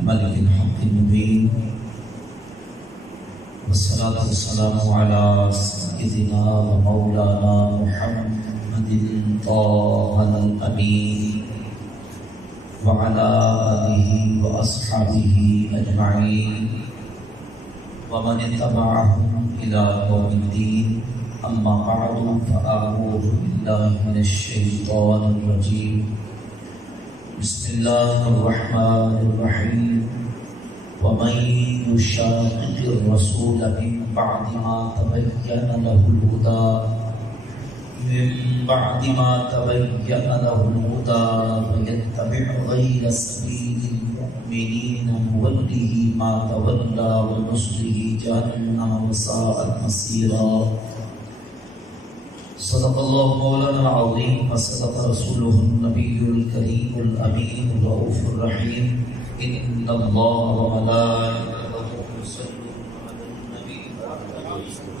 الملك الحق المبين، والصلاة والسلام على سيدنا ومولانا محمد طه الأمين وعلى آله وأصحابه أجمعين ومن اتبعهم إلى يوم الدين. أما بعد فأعوذ بالله من الشيطان الرجيم. بسم الله الرحمن الرحيم. ومن يشاقق الرسول من بعد ما تبين له الهدى ويتبع غير سبيل المؤمنين نوله ما تولى ونصله جهنم وساءت مصيرا. صدق الله مولانا العظيم وصدق رسوله النبي الكريم الأمين الرؤوف الرحيم. إن الله وملائكته يصلون على النبي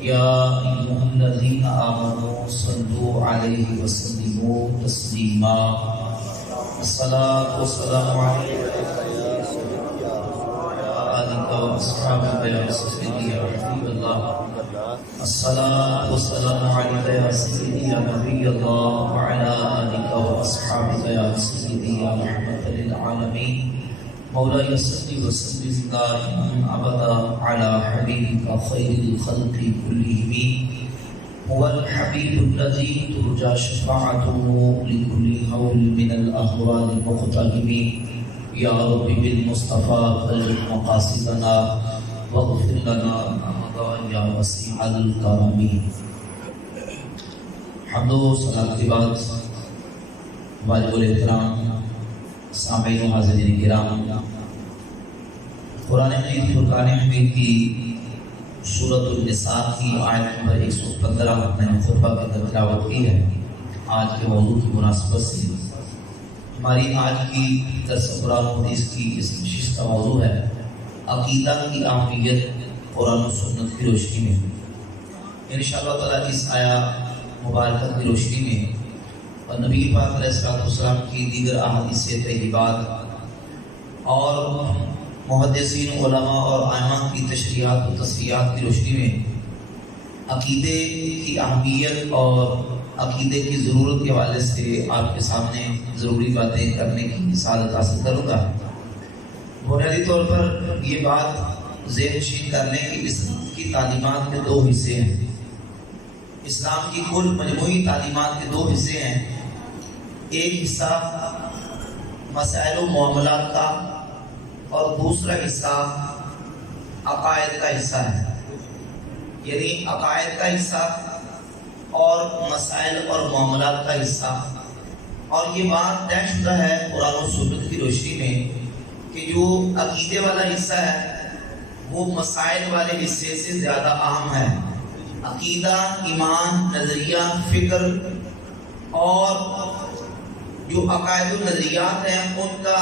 يا أيها الذين آمنوا صلوا عليه وسلموا تسليما. الصلاة والسلام عليك وأصحابك يا سيدي يا حبيب الله. الصلاة والسلام عليك يا سيدي يا نبي الله وعلى آلك وأصحابك يا سيدي يا رحمة للعالمين. مولاي صل وسلم دائما أبدا على حبيبك خير الخلق كلهم. هو الحبيب الذي ترجى شفاعته لكل هول من الأهوال المقتحم. يا رب بالمصطفى بلغ مقاصدنا واغفر لنا یا وسیع الکرم. حمد و صلاۃ کے بعد واجب الاحترام سامعین و حاضرین کرام، قرآن مجید فرقان حمید کی سورۃ النساء کی آیت نمبر 115 میں نے خطبہ کے اندر تلاوت کی ہے. آج کے موضوع کی مناسبت سے ہماری آج کی درس قرآن و حدیث کی اس نشست کا موضوع ہے عقیدہ کی اہمیت قرآن و سنت کی روشنی میں. انشاءاللہ تعالیٰ اس آیا مبارکہ کی روشنی میں اور نبی پاک علیہ السلام کی دیگر احادیث طیبات اور محدثین علماء اور ائمہ کی تشریحات و تصریحات کی روشنی میں عقیدے کی اہمیت اور عقیدے کی ضرورت کے حوالے سے آپ کے سامنے ضروری باتیں کرنے کی سعادت حاصل کروں گا. بنیادی طور پر یہ بات ذہن نشین کر لیں کہ اسلام کی تعلیمات کے دو حصے ہیں. اسلام کی کل مجموعی تعلیمات کے دو حصے ہیں. ایک حصہ مسائل و معاملات کا اور دوسرا حصہ عقائد کا حصہ ہے. یعنی عقائد کا حصہ اور مسائل اور معاملات کا حصہ. اور یہ بات طے شدہ ہے قرآن و سنت کی روشنی میں کہ جو عقیدے والا حصہ ہے وہ مسائل والے حصے سے زیادہ اہم ہے. عقیدہ، ایمان، نظریہ، فکر اور جو عقائد و نظریات ہیں ان کا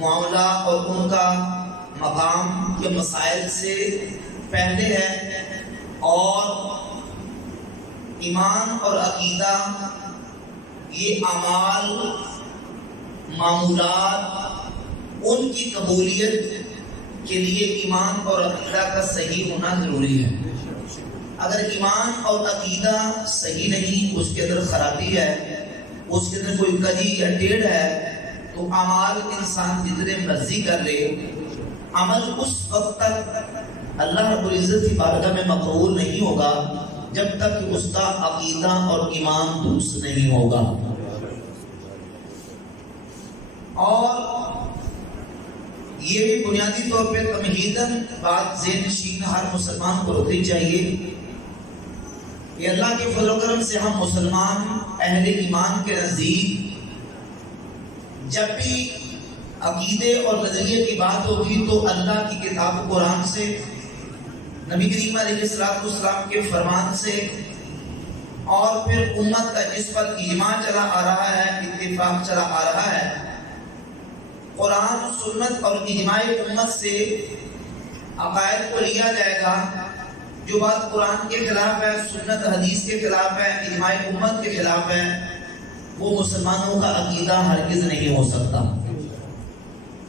معاملہ اور ان کا مقام یہ مسائل سے پہلے ہے. اور ایمان اور عقیدہ یہ اعمال، معمولات، ان کی قبولیت کے لیے ایمان اور عقیدہ کا صحیح ہونا ضروری ہے. اگر ایمان اور عقیدہ صحیح نہیں، اس کے اندر خرابی ہے، اس کے اندر کوئی کجی یا ٹیڑھ ہے، تو اعمال انسان جتنے مرضی کر لے، عمل اس وقت تک اللہ رب العزت کی بارگاہ میں مقبول نہیں ہوگا جب تک کہ اس کا عقیدہ اور ایمان درست نہیں ہوگا. اور یہ بھی بنیادی طور پہ تمہیداً بات ذہن نشین ہر مسلمان کو رکھنی چاہیے کہ اللہ کے فضل و کرم سے ہم مسلمان اہل ایمان کے نزدیک جب بھی عقیدے اور نظریے کی بات ہوگی تو اللہ کی کتاب قرآن سے، نبی کریم علیہ السلام کے فرمان سے، اور پھر امت کا جس پر اجماع چلا آ رہا ہے، اتفاق چلا آ رہا ہے، قرآن سنت اور اجماع امت سے عقائد کو لیا جائے گا. جو بات قرآن کے خلاف ہے، سنت حدیث کے خلاف ہے، اجماع امت کے خلاف ہے، وہ مسلمانوں کا عقیدہ ہرگز نہیں ہو سکتا.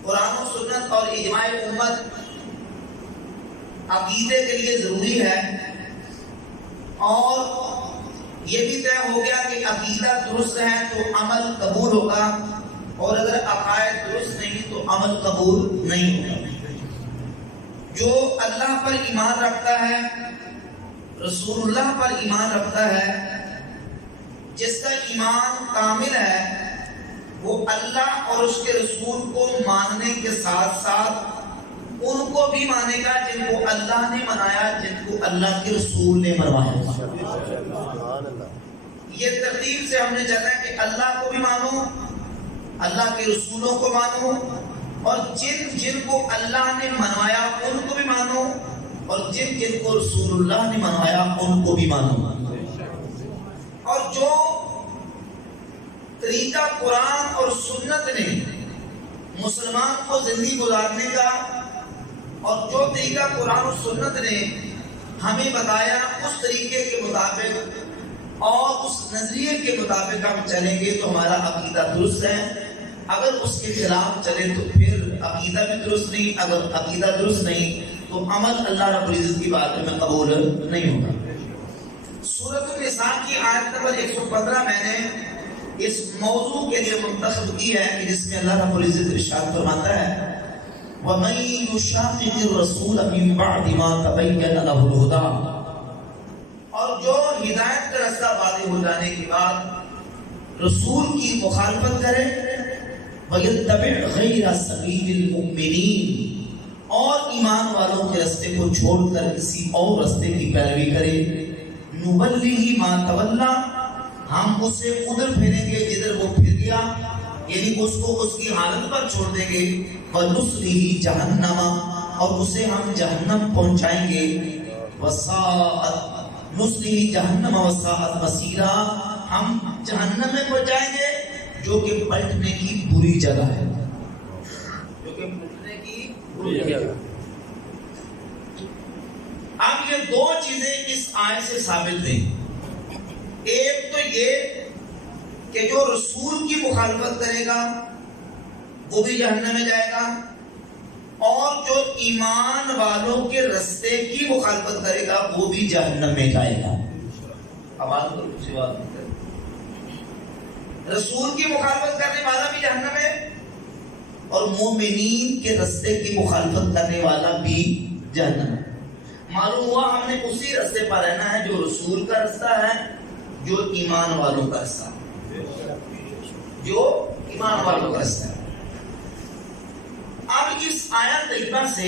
قرآن و سنت سنت اور اجماع امت عقیدے کے لیے ضروری ہے، اور یہ بھی طے ہو گیا کہ عقیدہ درست ہے تو عمل قبول ہوگا، اور اگر عقائد درست نہیں تو عمل قبول نہیں ہوگا۔ جو اللہ پر ایمان رکھتا ہے، رسول اللہ پر ایمان رکھتا ہے، جس کا ایمان کامل ہے، وہ اللہ اور اس کے رسول کو ماننے کے ساتھ ساتھ ان کو بھی مانے گا جن کو اللہ نے منایا، جن کو اللہ کے رسول نے منوایا۔ یہ ترتیب سے ہم نے چلنا ہے کہ اللہ کو بھی مانو، اللہ کے رسولوں کو مانو، اور جن کو اللہ نے منوایا ان کو بھی مانو، اور جن کو رسول اللہ نے منوایا ان کو بھی مانو۔ اور جو طریقہ قرآن اور سنت نے مسلمان کو زندگی گزارنے کا، اور جو طریقہ قرآن اور سنت نے ہمیں بتایا اس طریقے کے مطابق اور اس نظریے کے مطابق ہم چلیں گے تو ہمارا عقیدہ درست ہے۔ اگر اس کے خلاف چلے تو پھر عقیدہ بھی درست نہیں، اگر عقیدہ درست نہیں تو عمل اللہ رب العزت کی بات میں قبول نہیں ہوگا۔ سورۃ النساء کی آیت نمبر 115 میں نے اس موضوع کے لیے منتخب کی ہے کہ جس میں اللہ رب العزت ارشاد فرماتا ہے وَمَن يُشَاقِقِ الرَّسُولَ مِن بَعْدِ مَا تَبَيَّنَ لَهُ الْهُدَى، اور جو ہدایت کا راستہ واضح ہو جانے کے بعد رسول کی مخالفت کرے، وَيَتَّبِعْ غَيْرَ سَبِيلِ الْمُؤْمِنِينَ، اور ایمان والوں کے راستے کو چھوڑ کر کسی اور راستے کی پیروی کرے، نُوَلِّهِ مَا تَوَلَّى، ہم اسے ادھر پھیریں گے جدھر وہ پھر گیا، یعنی اس کو اس کی حالت پر چھوڑ دیں گے، وَنُصْلِهِ جَهَنَّمَ، اور اسے ہم جہنم پہنچائیں گے، وَسَاءَتْ نُصْلِهِ جَهَنَّمَ وَسَاءَتْ مَصِيرًا، ہم جہنم میں پہنچائیں گے جو کہ پلٹنے کی بری جگہ ہے، جو کہ پلٹنے کی بری جگہ ہے۔ اب یہ دو چیزیں اس آیت سے ثابت ہوئی، ایک تو یہ کہ جو رسول کی مخالفت کرے گا وہ بھی جہنم میں جائے گا، اور جو ایمان والوں کے رستے کی مخالفت کرے گا وہ بھی جہنم میں جائے گا۔ رسول کی مخالفت کرنے والا بھی جہنم ہے، اور مومنین کے رستے کی مخالفت کرنے والا بھی جہنم ہے۔ معلوم ہوا ہم نے اسی رستے پر رہنا ہے جو رسول کا رستہ ہے، جو ایمان والوں کا رستہ ہے، جو ایمان والوں کا رستہ ہے۔ اب اس آیت طیبہ سے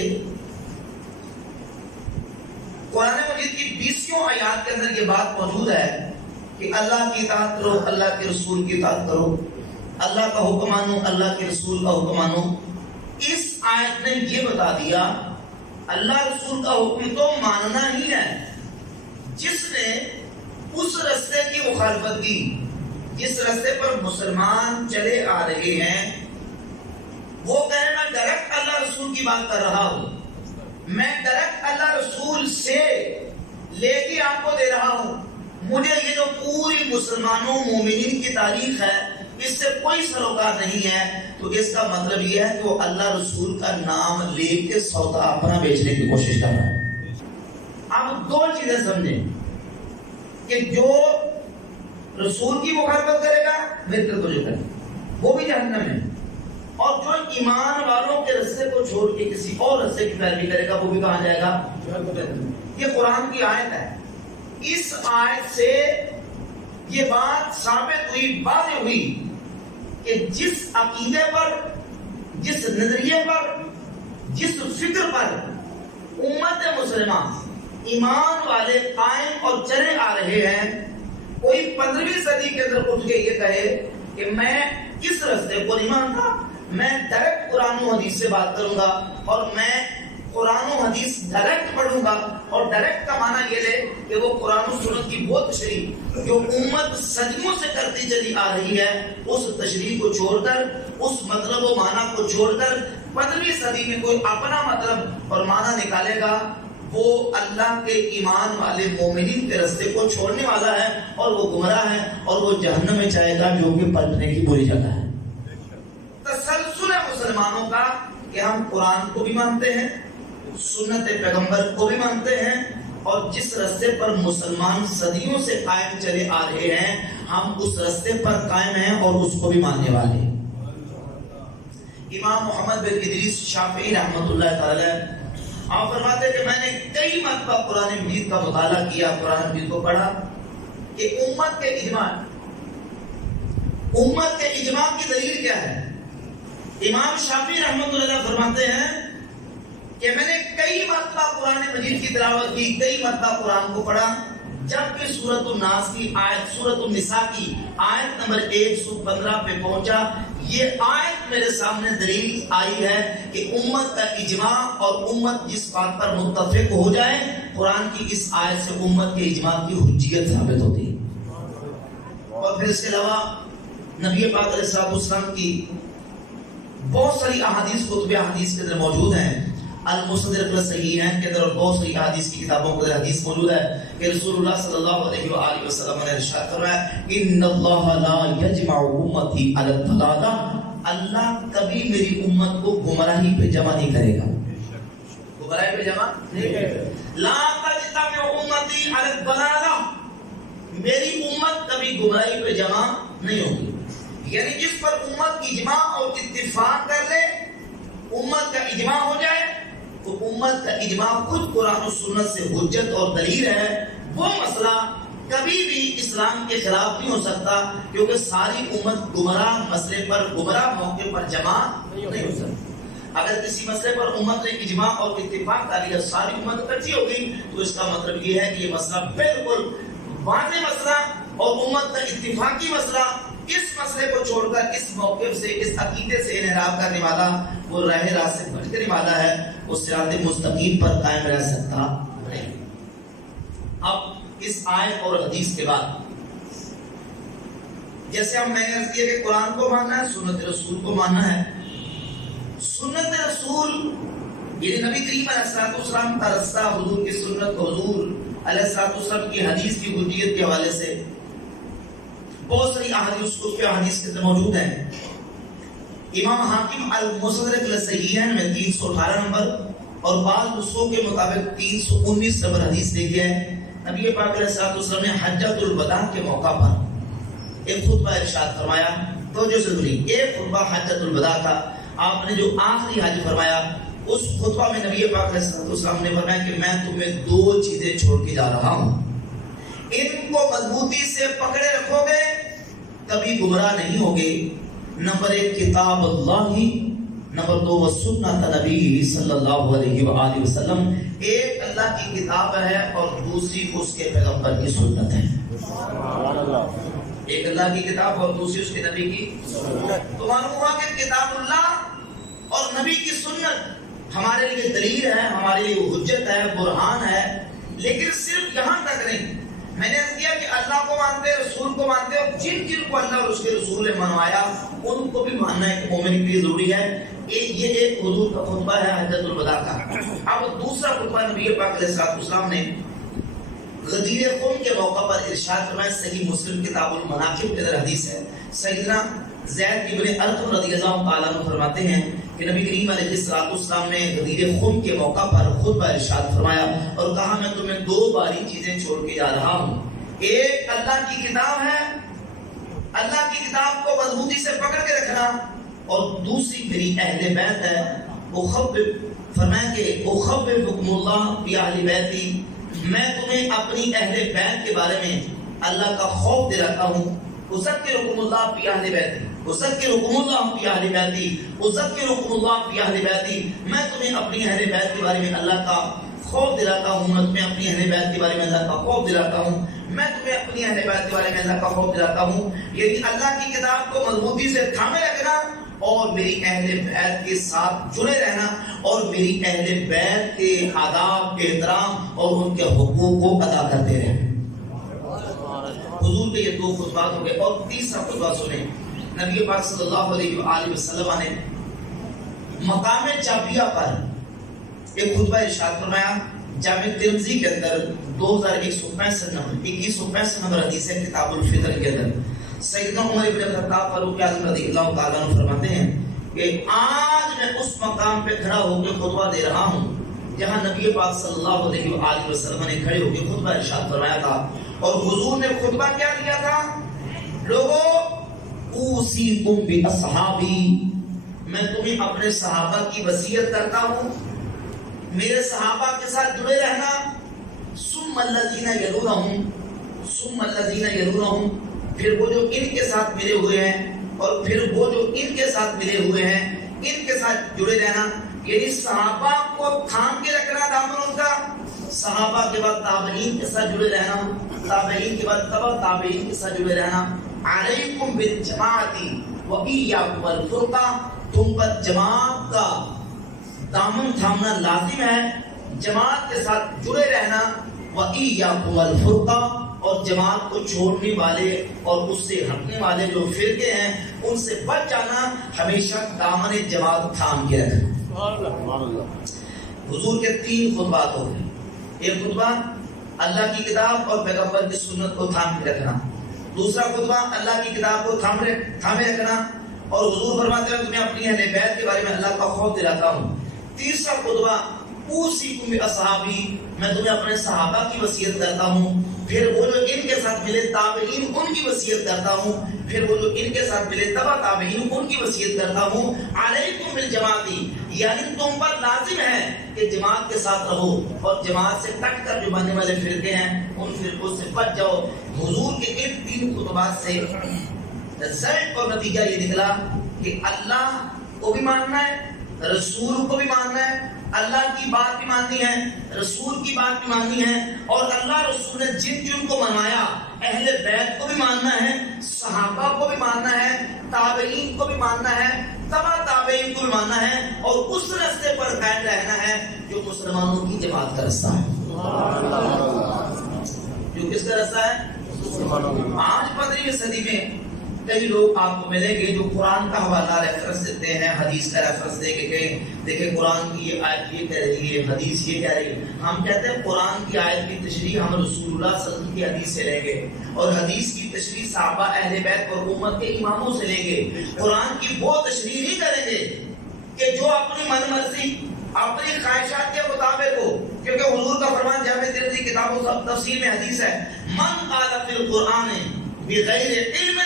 قرآن مجید کی 20 آیات کے اندر یہ بات موجود ہے کہ اللہ کی اطاعت کرو، اللہ کے رسول کی اطاعت کرو، اللہ کا حکم مانو، اللہ کے رسول کا حکم مانو۔ اس آیت نے یہ بتا دیا اللہ رسول کا حکم تو ماننا ہی ہے، جس نے اس رستے کی مخالفت کی، جس رستے پر مسلمان چلے آ رہے ہیں، وہ کہے میں ڈائریکٹ اللہ رسول کی بات کر رہا ہوں، میں ڈائریکٹ اللہ رسول سے لے کے آپ کو دے رہا ہوں، مجھے یہ جو پوری مسلمانوں مومنین کی تاریخ ہے اس سے کوئی سروکار نہیں ہے، تو اس کا مطلب یہ ہے کہ وہ اللہ رسول کا نام لے کے سودا اپنا بیچنے کی کوشش کر رہا ہے۔ اب دو چیزیں سمجھیں کہ جو رسول کی مخالفت کرے گا ملت کو جو کرے وہ بھی جہنم ہے، اور جو ایمان والوں کے رستے کو چھوڑ کے کسی اور رستے کی پیروی کرے گا وہ بھی کہاں جائے گا؟ یہ قرآن کی آیت ہے۔ اس آیت سے یہ بات ثابت ہوئی، واضح ہوئی کہ جس عقیدے پر، جس نظریے پر، جس فکر پر امت مسلمہ ایمان والے قائم اور چلے آ رہے ہیں، کوئی 15ویں صدی کے اندر اٹھ کے یہ کہے کہ میں اس رستے کو نہیں مانتا، میں ڈائریکٹ قرآن و حدیث سے بات کروں گا، اور میں قرآن و حدیث ڈائریکٹ پڑھوں گا، اور ڈائریکٹ کا معنی یہ لے کہ وہ قرآن و سنت کی وہ تشریح جو امت صدیوں سے کرتی چلی آ رہی ہے، اس تشریح کو چھوڑ کر، اس مطلب و معنی کو چھوڑ کر 15ویں صدی میں کوئی اپنا مطلب اور معنی نکالے گا، وہ اللہ کے ایمان والے مومنین کے رستے کو چھوڑنے والا ہے، اور وہ گمراہ ہے، اور وہ جہنم میں جائے گا جو کہ پلٹنے کی بری جگہ ہے۔ تسلسل ہے مسلمانوں کا کہ ہم قرآن کو بھی مانتے ہیں، سنت پیغمبر کو بھی مانتے ہیں، اور جس رستے پر مسلمان صدیوں سے قائم چلے آ رہے ہیں ہم اس رستے پر قائم ہیں اور اس کو بھی ماننے والے ہیں۔ امام محمد بن ادریس شافعی رحمۃ اللہ تعالی آپ فرماتے ہیں کہ میں نے کئی مرتبہ قرآن مجید کا مطالعہ کیا، قرآن مجید کو پڑھا کہ امت کے اجماع کی دلیل کیا ہے۔ امام شافعی رحمۃ اللہ فرماتے ہیں کہ میں نے کئی مرتبہ قرآن مجید کی تلاوت کی، کئی مرتبہ قرآن کو پڑھا، جب کہ سورۃ الناس کی آیت، سورۃ النساء کی آیت نمبر 115 پہ پہنچا، یہ آیت میرے سامنے دلیل آئی ہے کہ امت کا اجماع اور امت جس بات پر متفق ہو جائے، قرآن کی اس آیت سے امت کے اجماع کی حجیت ثابت ہوتی ہے۔ اور پھر اس کے علاوہ نبی پاک علیہ السلام کی بہت ساری احادیث کتب احادیث کے اندر موجود ہیں، المستدرک الصحیحین کے اندر اور بہت ساری احادیث کی کتابوں کے اندر حدیث موجود ہے کہ رسول اللہ صلی اللہ علیہ وآلہ وسلم نے ارشاد فرمایا ان اللہ لا یجمع امتی علی الضلالہ، اللہ کبھی میری امت کو گمراہی پہ جمع نہیں کرے گا، گمراہی پہ جمع نہیں کرے گا۔ لا تجتمع امتی علی الضلالہ، میری امت کبھی گمراہی پہ جمع نہیں ہوگی، یعنی جس پر امت اجماع اور اتفاق کر لے، امت کا اجماع ہو جائے تو امت کا اجماع خود قرآن و سنت سے حجت اور دلیل ہے، وہ مسئلہ کبھی بھی اسلام کے خلاف نہیں ہو سکتا، کیونکہ ساری امت گمراہ مسئلے پر، گمراہ موقع پر جمع نہیں ہو سکتی۔ اگر کسی مسئلے پر امت نے اجماع اور اتفاق کر لیا، ساری امت اکٹھی ہو گئی، تو اس کا مطلب یہ ہے کہ یہ مسئلہ بالکل واضح مسئلہ اور امت کا اتفاقی مسئلہ، اس مسئلے کو چھوڑ کر اس موقف سے، اس عقیدے سے انحراف کرنے والا وہ راہ راست سے بھٹکنے والا ہے، وہ صراط مستقیم پر قائم رہ سکتا نہیں۔ اب اس آیت اور حدیث کے بعد جیسے ہم نے عرض کیا کہ قرآن کو ماننا ہے، سنت رسول کو ماننا ہے۔ سنت رسول یعنی نبی کریم علیہ السلام کا رستہ، حضور کی سنت، حضور علیہ السلام کی حدیث کی حجیت کے حوالے سے بہت ساری احادیث اس کے حدیث کے اندر موجود ہیں۔ امام حاکم المستدرک الصحیحین میں 318 نمبر اور بعض نسخوں کے مطابق 319 نمبر حدیث لکھی ہے۔ نبی پاک علیہ السلام نے حجۃ الوداع کے موقع پر ایک خطبہ ارشاد فرمایا، توجہ سے سنیے، ایک خطبہ حجۃ الوداع کا، آپ نے جو آخری حج فرمایا اس خطبہ میں نبی پاک علیہ السلام نے فرمایا کہ میں تمہیں دو چیزیں چھوڑ کے جا رہا ہوں، ان کو مضبوطی سے پکڑے رکھو گے کبھی گمراہ نہیں ہوگے۔ نمبر 1 کتاب اللہ، نمبر 2 سنت نبی صلی اللہ علیہ وآلہ وسلم، ایک اللہ کی کتاب ہے اور دوسری اس کے پیغمبر کی سنت ہے۔ ایک اللہ کی کتاب اور دوسری اس کے نبی کی سنت۔ تو معلوم ہوا کہ کتاب اللہ اور نبی کی سنت ہمارے لیے دلیل ہے، ہمارے لیے حجت ہے، برہان ہے، لیکن صرف یہاں تک نہیں۔ میں نے کیا کہ اللہ کو مانتے، رسول کو مانتے، اور جن جن کو اللہ اور اس کے رسول نے منوایا ان کو بھی ماننا ایک مومن کے لیے ضروری ہے۔ یہ ایک حضور کا خطبہ ہے حجۃ الوداع کا۔ اب دوسرا خطبہ نبی پاک علیہ السلام نے غدیر خم کے موقع پر ارشاد فرمایا، صحیح مسلم کتاب المناقب کے اندر حدیث ہے، سیدنا زید ابن ارقم رضی اللہ تعالیٰ عنہ فرماتے ہیں کہ نبی کریم علیہ السلام نے غدیر خم کے موقع پر خطبہ ارشاد فرمایا اور کہا میں تمہیں دو باری چیزیں چھوڑ کے جا رہا ہوں، ایک اللہ کی کتاب ہے، اللہ کی کتاب کو مضبوطی سے پکڑ کے رکھنا، اور دوسری میری اہل بیت ہے۔ فرمایا کہ اخبرکم اللہ فی اہل بیتی، میں تمہیں اپنی اہل بیت کے بارے میں اللہ کا خوف دلاتا ہوں۔ اذکرکم اللہ فی اہل بیتی، اذکرکم اللہ فی اہل بیتی، اذکرکم اللہ فی اہل بیتی، میں تمہیں اپنی اہل بیت کے بارے میں اللہ کا خوف دلاتا ہوں، میں تمہیں اپنی اہل بیت کے بارے میں اللہ کا خوف دلاتا ہوں، میں تمہیں اپنی اہل بیت کے بارے میں اللہ کا خوف دلاتا ہوں، یعنی اللہ کی کتاب کو مضبوطی سے تھامے رکھنا اور میری اہل بیت کے ساتھ جڑے رہنا اور میری اہل بیت کے آداب، احترام اور ان کے حقوق کو ادا کرتے رہنا۔ حضور کے یہ دو خطبات ہو گئے، اور تیسرا خطبہ سنیں، نبی پاک صلی اللہ علیہ وآلہ وسلم نے مقام جابیہ پر ایک خطبہ ارشاد فرمایا، جامع ترمذی کے اندر 2165 نمبر حدیث ہے، کتاب الفطر کے اندر۔ سیدنا عمر بن الخطاب فاروق اعظم رضی اللہ تعالیٰ عنہ فرماتے ہیں کہ آج میں اس مقام پہ کھڑا ہو کے خطبہ دے رہا ہوں جہاں نبی پاک صلی اللہ علیہ وآلہ وسلم نے کھڑے ہو کے خطبہ ارشاد فرمایا تھا. اور حضور نے خطبہ کیا دیا تھا؟ لوگوں، اوصیکم باصحابی، میں تمہیں اپنے صحابہ کی وصیت کرتا ہوں، میرے صحابہ کے ساتھ جڑے رہنا. ثم الذین یلونہم، ثم الذین یلونہم، پھر وہ جو ان کے ساتھ ملے ہوئے ہیں، اور پھر وہ جو ان کے ساتھ ملے ہوئے ہیں ان کے ساتھ جڑے رہنا. یعنی صحابہ کو تھام کے رکھنا دامن ان کا، صحابہ کے بعد تابعین کے ساتھ جڑے رہنا، تابعین کے بعد تبع تابعین کے ساتھ جڑے رہنا. علیکم بالجماعت وإیاکم الفرقہ، تم پر جماعت کا دامن تھامنا لازم ہے، جماعت کے ساتھ جڑے رہنا. وإیاکم الفرقہ، اور جماعت کو چھوڑنے والے اور اس سے ہٹنے والے جو فرقے ہیں ان سے بچ جانا، ہمیشہ دامن جماعت تھام کے رکھنا. حضور کے 3 خطبات ہو گئے. ایک خطبہ اللہ کی کتاب اور پیغمبر کی سنت کو تھام کے رکھنا، دوسرا خطبہ اللہ کی کتاب کو تھامے رکھنا، اور حضور فرماتے ہیں تمہیں اپنی اہل بیت کے بارے میں اللہ کا خوف دلاتا ہوں. تیسرا خطبہ اوصیکم باصحابی، میں تمہیں اپنے صحابہ کی وصیت کرتا ہوں. پھر وہ جو ان کے ساتھ ملے تابعین ان کی وصیت کرتا ہوں. پھر وہ جو ان کے ساتھ ملے تبع تابعین ان کی وصیت کرتا ہوں. علیکم بالجماعت، یعنی تم پر لازم ہے کہ جماعت کے ساتھ رہو، اور جماعت سے کٹ کر جو بننے والے فرقے ہیں ان فرقوں سے بچ جاؤ. حضور کے ان 3 خطبات سے رزلٹ اور نتیجہ یہ نکلا کہ اللہ کو بھی ماننا ہے، رسول کو بھی ماننا ہے، اللہ کی بات بھی ماننی ہے، رسول کی بات بھی ماننی ہے، اور اللہ رسول نے جن جن کو منایا اہل بیت کو بھی ماننا ہے، صحابہ کو بھی ماننا ہے، تابعین کو بھی ماننا ہے، تبع تابعین کو بھی ماننا ہے، اور اس راستے پر قائم رہنا ہے جو مسلمانوں کی جماعت کا راستہ ہے. جو کس کا راستہ ہے؟ آج 15ویں صدی میں کئی لوگ آپ کو ملیں گے جو قرآن کا حوالہ ریفرنس دیتے ہیں، حدیث کا ریفرنس دے کے کہ دیکھیں قرآن کی یہ آیت یہ کہہ رہی ہے، حدیث یہ کہہ رہی ہے. ہم کہتے ہیں قرآن کی آیت کی تشریح ہم رسول اللہ صلی اللہ علیہ وسلم کی حدیث سے لیں گے، اور حدیث کی تشریح صحابہ اہل بیت اور امت کے اماموں سے لیں گے. قرآن کی وہ تشریح نہیں کریں گے کہ جو اپنی من مرضی اپنی خواہشات کے مطابق ہو، کیونکہ حضور کا فرمان جامع ترمذی کتاب و تفسیر میں حدیث ہے، من قال فی القرآن بغیر علم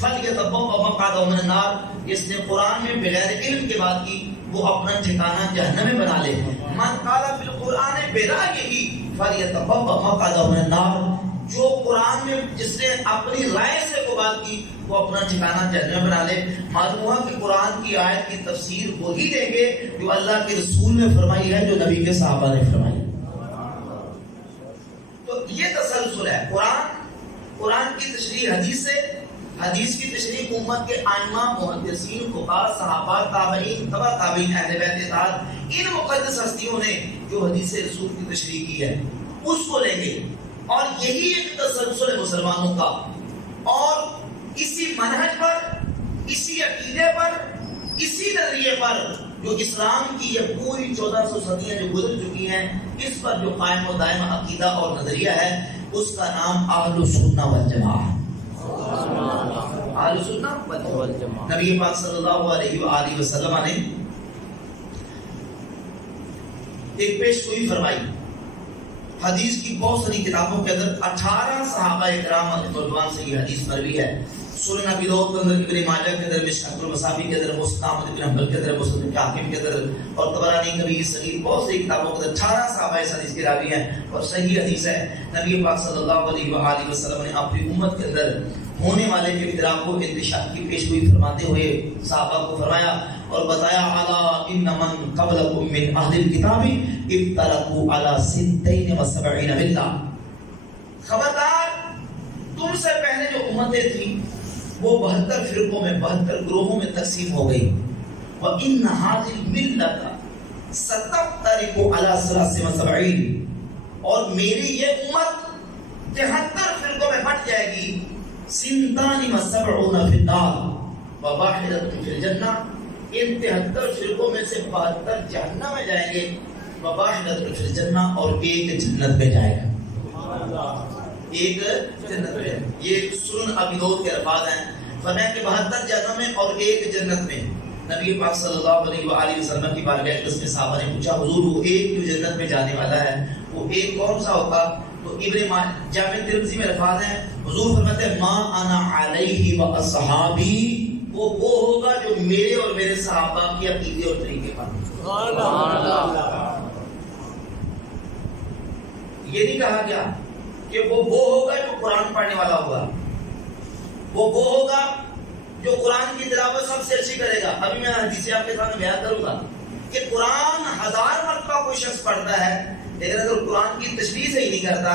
فلیتبوأ مقعدہ من النار، جس نے قرآن میں بغیر علم کی بات کی وہ اپنا ٹھکانہ جہنم میں بنا لے. من قال فی القرآن برأیہ فلیتبوأ مقعدہ من النار، جو قرآن میں جس نے اپنی رائے سے کو بات کی وہ اپنا ٹھکانہ جہنم میں بنا لے. معلوم ہوا کہ قرآن کی آیت کی تفسیر وہی دیں گے جو اللہ کے رسول نے فرمائی ہے، جو نبی کے صحابہ نے فرمائی. تو یہ تسلسل ہے، قرآن کی تشریح حدیث سے، حدیث کی تشریح امت کے ائمہ محدثین فقہاء صحابہ تابعین تبع تابعین اہل بیت اتحاد ان مقدس ہستیوں نے جو حدیث رسول کی تشریح کی ہے اس کو لیں گے. اور یہی ایک تسلسل ہے مسلمانوں کا، اور اسی منہج پر، اسی عقیدے پر، اسی نظریے پر جو اسلام کی یہ پوری 1400 صدیاں جو گزر چکی ہیں اس پر جو قائم و دائم عقیدہ اور نظریہ ہے اس کا نام اہل السنہ والجماعہ. اہل السنہ والجماعہ. نبی پاک صلی اللہ علیہ وآلہ وسلم نے ایک پیشگوئی فرمائی. حدیث کی بہت ساری کتابوں کے اندر 18 صحابہ اکرام رضوان سے یہ حدیث مروی ہے. سنن ابی داؤد کے اندر، ابن ماجہ کے اندر، مشکوٰۃ المصابیح کے اندر، مسند احمد بن حنبل کے اندر، مسند بن حاکم کے اندر، اور طبرانی کبیر صغیر، بہت سی کتابوں کے اندر 18 صحابہ اس حدیث کے راوی ہیں اور صحیح حدیث ہے. نبی پاک صلی اللہ علیہ وآلہ وسلم نے اپنی امت کے اندر ہونے والے کے اختلاف کو انتشار کی پیشگوئی فرماتے ہوئے صحابہ کو فرمایا اور بتایا، الا ان من قبلکم من اہل الکتاب افترقوا علی 72 ملہ. خبردار، تم سے پہلے جو امتیں تھیں وہ 72 فرقوں میں، 72 گروہوں میں تقسیم ہو گئی. وَإِنَّ هَذِهِ الْمِلَّةَ سَتَفْتَرِقُ عَلَى 73، اور میری یہ امت 73 فرقوں میں بٹ جائے گی. 72 فی النار وواحدۃ فی الجنہ، ان 73 فرقوں میں سے 72 جہنم میں جائیں گے، وواحدۃ فی الجنہ، اور ایک جنت میں جائے گا. ایک جنت میں. یہ سنن ابی داؤد کے الفاظ ہیں. فرمایا کہ 72 جہنم میں اور ایک جنت میں. نبی پاک صلی اللہ علیہ وآلہ وسلم کی بارگاہ اقدس میں صحابہ نے پوچھا حضور وہ ایک جو جنت میں جانے والا ہے وہ ایک کون سا ہوگا؟ تو ابن جامع ترمذی میں الفاظ ہیں حضور فرماتے ہیں ما انا علیہ و اصحابی، وہ ہوگا جو میرے اور میرے صحابہ کی عقیدے اور طریقے پر۔ یہ نہیں کہا گیا کہ وہ ہوگا جو قرآن پڑھنے والا ہوگا، وہ ہوگا جو قرآن کی تلاوت سب سے اچھی کرے گا۔ ابھی میں حدیث آپ کے سامنے بیان کروں گا کہ قرآن 1000 مرتبہ کوئی شخص پڑھتا ہے لیکن اگر قرآن کی تشریح صحیح نہیں کرتا،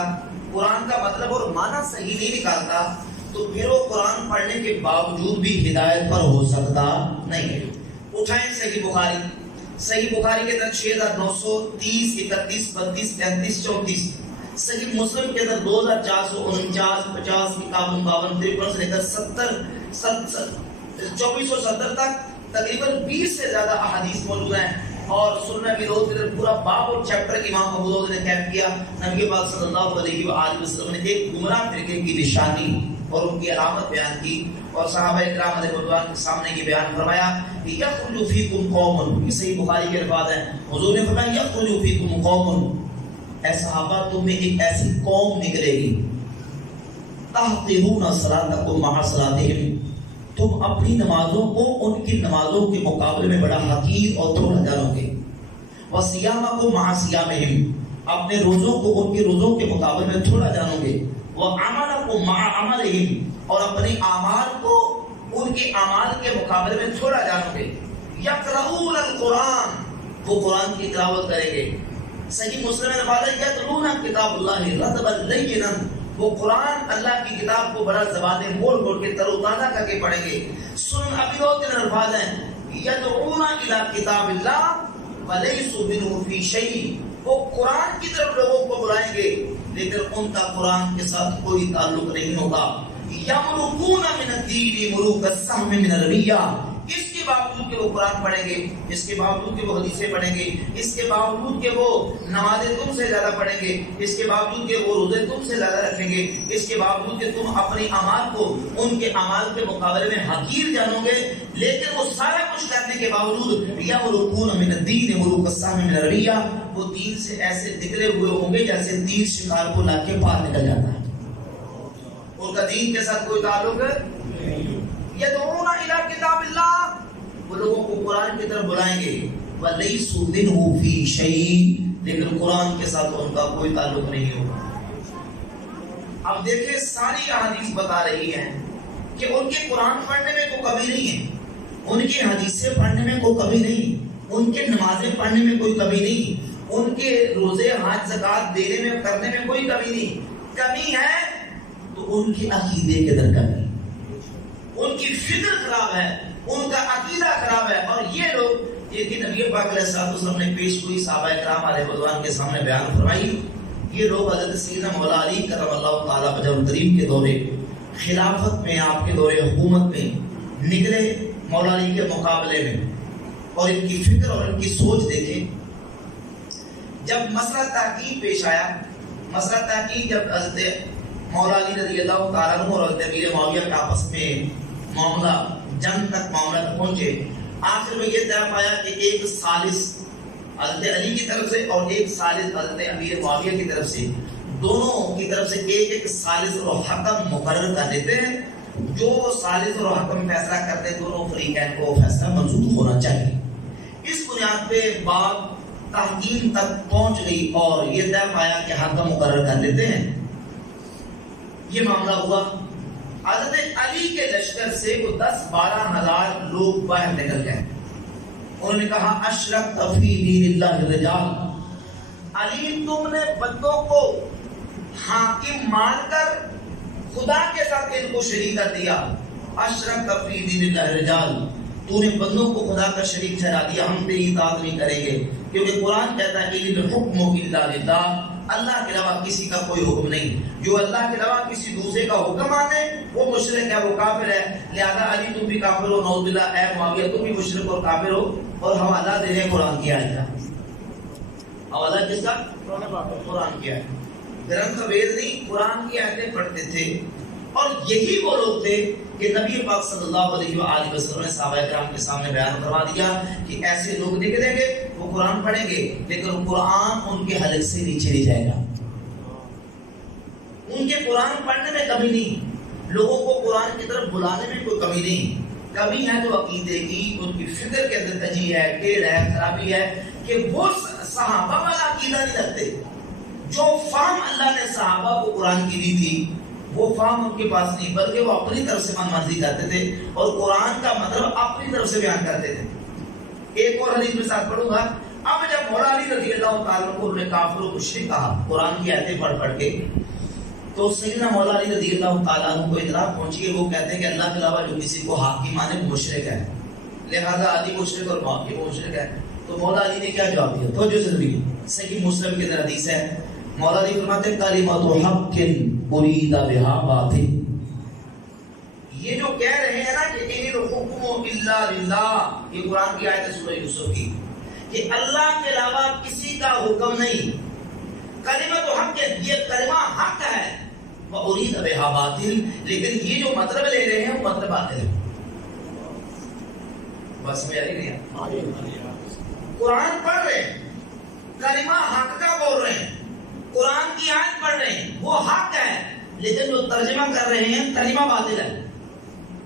قرآن کا مطلب اور معنی صحیح نہیں نکالتا، تو پھر وہ قرآن پڑھنے کے باوجود بھی ہدایت پر ہو سکتا نہیں ہے۔ اٹھائیں صحیح بخاری کے اندر 6930 31 32 33 34، صحیح مسلم کے اندر 2449 50 51 52 53 سے لے کر 2470 تک تقریباً 20 سے زیادہ احادیث موجود ہیں۔ اور سنن ابی داؤد کے پورا باب اور چیپٹر امام ابو داؤد نے کیپ کیا۔ نبی پاک صلی اللہ علیہ وآلہ وسلم نے ایک گمراہ فرقے کی نشانی اور ان کی علامت بیان کی، اور صحابہ کرام علیہ رضوان کے سامنے یہ بیان فرمایا کہ یخرج فیکم قوم، یہ صحیح بخاری کے الفاظ ہیں، حضور نے فرمایا یخرج فیکم قوم، اے صحابہ تم میں ایک ایسی قوم نکلے گی تحقرون صلاتکم مع صلاتہم، تم اپنی نمازوں کو ان کی نمازوں کے مقابلے میں بڑا حقیر اور تھوڑا جانو گے، وصیامکم مع صیامہم، اپنے روزوں کو ان کے روزوں کے مقابلے میں تھوڑا جانو گے، وعملکم مع عملہم، اور اپنے اعمال کو ان کے اعمال کے مقابلے میں تھوڑا جانو گے، یقرؤون القرآن، وہ قرآن کی تلاوت کریں گے۔ صحیح مسلم میں الفاظ ہے یتلون کتاب اللہ رطبا لینا، وہ قرآن اللہ کی کتاب کو بڑا زبانیں موڑ موڑ کے تر و تازہ کر کے پڑھیں گے۔ سنن ابی داؤد کے الفاظ ہیں یدعون الی کتاب اللہ ولیسوا منہ فی شیء، وہ قرآن کی طرف لوگوں کو بلائیں گے لیکن ان کا قرآن کے ساتھ کوئی تعلق نہیں ہوگا۔ یمرقون من الدین مروق السهم من الرمیہ، اس کے باوجود کہ وہ قرآن پڑھیں گے، اس کے باوجود کہ وہ حدیثیں پڑھیں گے، اس کے باوجود کہ وہ نمازیں تم سے زیادہ پڑھیں گے، اس کے باوجود کہ وہ روزے تم سے زیادہ رکھیں گے، اس کے باوجود کہ تم اپنے اعمال کو ان کے اعمال کے مقابلے میں حقیر جانو گے، لیکن وہ سارا کچھ کرنے کے باوجود یمرقون من الدین مروق السهم من الرمیہ، وہ دین سے ایسے نکلے ہوئے ہوں گے جیسے تیر شکار کو لا کے پار نکل جاتا ہے، ان کا دین کے ساتھ کوئی تعلق ہے۔ یدعون الی کتاب اللہ، وہ لوگوں کو قرآن کی طرف بلائیں گے، ولیسوا منہ فی شیء، لیکن قرآن کے ساتھ ان کا کوئی تعلق نہیں ہوگا۔ اب دیکھیں ساری احادیث بتا رہی ہیں کہ ان کے قرآن پڑھنے میں کوئی کمی نہیں ہے، ان کی حدیثیں پڑھنے میں کوئی کمی نہیں، ان کے نمازیں پڑھنے میں کوئی کمی نہیں، ان کے روزے حج زکوٰۃ دینے میں کرنے میں کوئی کمی نہیں، کمی ہے تو ان کے عقیدے کے اندر کمی، ان کی فکر خراب ہے، ان کا عقیدہ خراب ہے۔ اور یہ لوگ ایک دن نبی پاک علیہ الصلوۃ والسلام نے پیش ہوئی صحابہ کرام علیہ رضوان کے سامنے بیان فرمائی، یہ لوگ حضرت سیدنا مولا علی کرم اللہ تعالیٰ وجہ الکریم کے دورے خلافت میں، آپ کے دورے حکومت میں نکلے مولا علی کے مقابلے میں، اور ان کی فکر اور ان کی سوچ دیکھیں۔ جب مسئلہ تحقیق پیش آیا، مسئلہ تحقیق جب حضرت مولا علی رضی اللہ تعالیٰ عنہ اور حضرت امیر معاویہ کا آپس میں معاملہ جنگ تک معاملہ تک پہنچے، آخر میں یہ طے پایا کہ ایک ثالث حضرت علی کی طرف سے اور ایک ثالث حضرت امیر معاویہ کی طرف سے، دونوں کی طرف سے ایک ایک ثالث اور حکم مقرر کر دیتے ہیں، جو ثالث اور حکم فیصلہ کرتے ہیں دونوں فریقین کو فیصلہ منظور ہونا چاہیے۔ اس بنیاد پہ بات تحکیم تک پہنچ گئی اور یہ طے پایا کہ حکم مقرر کر دیتے ہیں۔ یہ معاملہ ہوا، حضرت علی کے لشکر سے وہ 10-12 ہزار لوگ باہر نکل گئے، انہوں نے کہا اشرکت فی دین اللہ الرجال، علی تم نے بندوں کو حاکم مان کر خدا کے ساتھ ان کو شریک کر دیا، اشرکت فی دین اللہ الرجال، تو نے بندوں کو خدا کا شریک ٹھہرا دیا، ہم تیری اطاعت نہیں کریں گے، کیونکہ قرآن کہتا ہے کہ الحکم الا للہ، اللہ کے علاوہ کسی کا کوئی حکم نہیں، جو اللہ کے علاوہ کسی دوسرے کا حکم مانے وہ مشرک ہے، وہ کافر ہے، لہذا علی تم بھی کافر ہو، نعوذ باللہ، اے معاویہ تم بھی مشرک اور کافر ہو، اور حوالہ دے رہے قرآن کی آیت کا، حوالہ کس کا؟ قرآن کی آیت، گرنتھ وید نہیں، قرآن کی آیتیں پڑھتے تھے، اور یہی وہ لوگ تھے کہ نبی پاک صلی اللہ علیہ وآلہ وسلم نے صحابہ کرام کے سامنے بیان کروا دیا کہ ایسے لوگ نکلیں گے وہ قرآن پڑھیں گے لیکن قرآن ان کے حلق سے نیچے نہیں جائے گا. ان کے قرآن پڑھنے میں کمی نہیں، لوگوں کو قرآن کی طرف بلانے میں کوئی کمی نہیں. کمی ہے تو عقیدے کی، ان کی فکر کے اندر تجی ہے، ٹیڑھ ہے، خرابی ہے کہ وہ صحابہ والا عقیدہ نہیں رکھتے. جو فہم اللہ نے صحابہ کو قرآن کی دی تھی وہ فہم ان کے پاس نہیں، بلکہ وہ اپنی طرف سے من مرضی کرتے تھے اور قرآن کا مطلب اپنی طرف سے بیان کرتے تھے. ایک اور حدیث میں ساتھ پڑھوں گا. اب جب مولا علی رضی اللہ تعالیٰ کو انہوں نے کافر و مشرک کہا قرآن کی آیتیں پڑھ پڑھ کے، تو سیدنا مولا علی رضی اللہ تعالیٰ عنہ کو اطلاع پہنچی ہے، وہ کہتے ہیں کہ اللہ کے علاوہ جو کسی کو حق کی مانے مشرک ہے، لہذا علی مشرک اور باقی مشرک ہے. تو مولا علی نے کیا جواب دیا؟ توجہ سے سنیے، صحیح مسلم کے اندر حدیث ہے. مولا علی فرماتے ہیں کلمۃ حق ارید بہا باطل. یہ جو کہہ رہے ہیں نا کہ ان الحکم الا للہ، یہ قرآن کی آیت ہے سورہ یوسف کی، کہ اللہ کے علاوہ کسی کا حکم نہیں. کلمۃ حق، یہ کلمہ حق ہے، وارید بہا باطل، لیکن یہ جو مطلب لے رہے ہیں وہ مطلب باطل ہے. بس میں نہیں قرآن پڑھ رہے ہیں، کلمہ حق کا بول رہے ہیں، قرآن کی آیت پڑھ رہے ہیں، وہ حق ہے، لیکن جو ترجمہ کر رہے ہیں ترجمہ باطل ہے.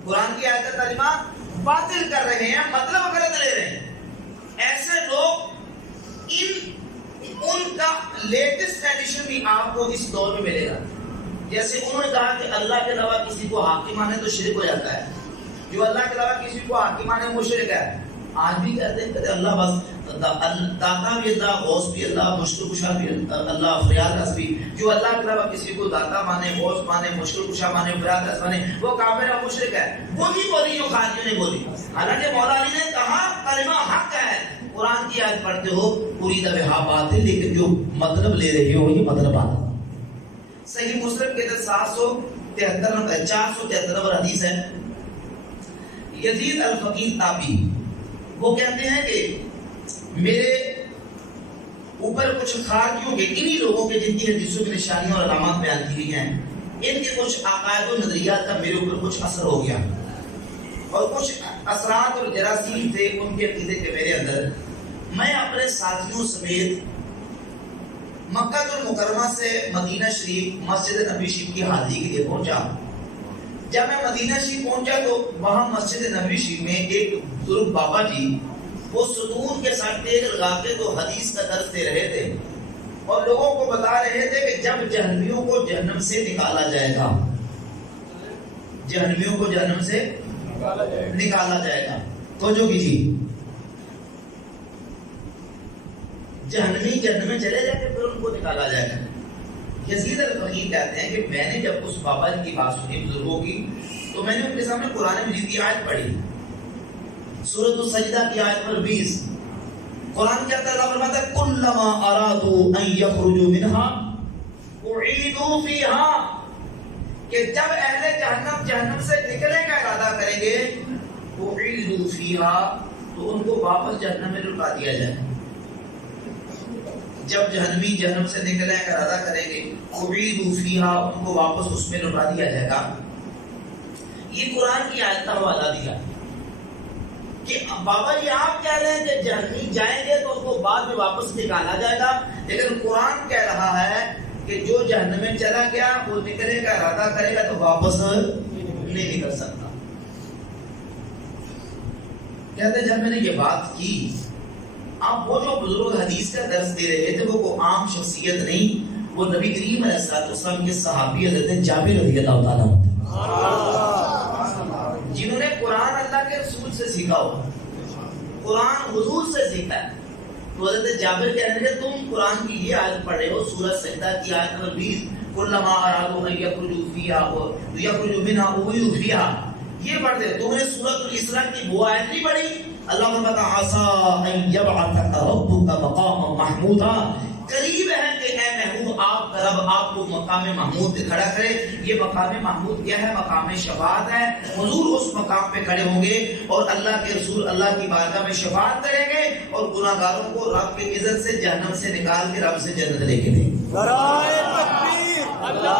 قرآن کی آیت کا ترجمہ باطل کر رہے ہیں، مطلب غلط لے رہے ہیں. ایسے لوگ ان کا لیٹسٹ ایڈیشن بھی آپ کو اس دور میں ملے گا. جیسے انہوں نے کہا کہ اللہ کے علاوہ کسی کو حاکم مانے تو شرک ہو جاتا ہے، جو اللہ کے علاوہ کسی کو حاکم مانے وہ شرک ہے. آج بھی کہتے ہیں کہ اللہ بس داتا بھی اللہ، غوث بھی اللہ، مشکل کشا بھی اللہ، فریاد رس بھی. جو اللہ کے علاوہ کسی کو داتا مانے، غوث مانے، مشکل کشا مانے، فریاد رس مانے، وہ کافر ہے، مشرک ہے. وہی بولی جو خارجیوں نے بولی. حالانکہ مولا علی نے کہا کلمہ حق ہے، قرآن کی آیت پڑھتے ہو ارید بہا باطل، لیکن جو مطلب لے رہے ہو یہ مطلب باطل. صحیح مسلم کے اندر 473 نمبر حدیث ہے. یزید الفقیر تابعی وہ کہتے ہیں کہ میرے اوپر کچھ خارجیوں کے، انہی لوگوں کے جن کی حدیثوں کی نشانیاں اور علامات بیان کی گئی ہیں، ان کے کچھ عقائد و نظریات کا میرے اوپر کچھ اثر ہو گیا اور کچھ اثرات اور جراثیم تھے ان کے عقیدے کے میرے اندر. میں اپنے ساتھیوں سمیت مکہ المکرمہ سے مدینہ شریف مسجد نبی شریف کی حاضری کے لیے پہنچا. جب میں مدینہ شریف پہنچا تو وہاں مسجد نبی شریف میں ایک بزرگ بابا جی وہ ستون کے ساتھ ٹیک لگا کے تو حدیث کا درس دے رہے تھے اور لوگوں کو بتا رہے تھے کہ جب جہنمیوں کو جہنم سے نکالا جائے گا، جہنمیوں کو جہنم سے نکالا جائے گا. تو جو کیجیے جہنمی جہنم میں چلے جائیں گے پھر ان کو نکالا جائے گا. یزید الفقیر کہتے ہیں کہ میں نے جب اس بابا جی کی بات سنی بزرگوں کی تو میں نے ان کے سامنے قرآن مجید کی آیت پڑھی، سورۃ السجدہ کی آیت نمبر 20. قرآن کہتا ہے، اللہ فرماتا ہے کلما ارادوا ان یخرجوا منها اعیدوا فیہا، کہ جب اہل جہنم سے نکلنے کا ارادہ کریں گے اعیدوا فیہا، تو ان کو واپس جہنم میں لوٹا دیا جائے. جب جہنمی جہنم سے نکلنے کا ارادہ کریں گے اعیدوا فیہا، ان کو واپس اس میں لوٹا دیا جائے گا. یہ قرآن کی آیت کا حوالہ دیا کہ بابا جی آپ کہہ رہے ہیں کہ جہنمی جائیں گے تو ان کو بعد میں واپس نکالا جائے گا، لیکن قرآن کہہ رہا ہے کہ جو جہنم میں چلا گیا وہ نکلنے کا ارادہ کرے گا تو واپس نہیں نکل سکتا. کہتے ہیں جب میں نے یہ بات کی، اب وہ جو بزرگ حدیث کا درس دے رہے تھے وہ عام شخصیت نہیں، وہ نبی کریم علیہ السلام کے صحابی حضرت جابر رضی اللہ تعالیٰ عنہ جنہوں نے قرآن اللہ کے رسول سے سیکھا ہو، قرآن حضور سے سیکھا ہے. تو حضرت جابر کہنے لگے تم قرآن کی یہ آیت پڑھ رہے ہو سورہ سجدہ کی آیت نمبر 20 کلما ارادوا ان یخرجوا فیہا یخرجوا منہا اعیدوا فیہا، یہ پڑھتے تم نے سورۃ الاسراء کی وہ آیت نہیں پڑھی؟ اللہ نے بتا عسى ان يبعثك ربك مقاما محمودا، قریب ہے کہ اے محمود آپ کا رب آپ کو مقام محمود پہ کھڑا کرے. یہ مقام محمود کیا ہے؟ مقام شفاعت ہے. حضور اس مقام پہ کھڑے ہوں گے اور اللہ کے رسول اللہ کی بارگاہ میں شفاعت کریں گے اور گناہگاروں کو رب کے عزت سے جہنم سے نکال کے رب سے جنت لے کے دیں گے. نعرہ تکبیر، اللہ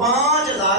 5000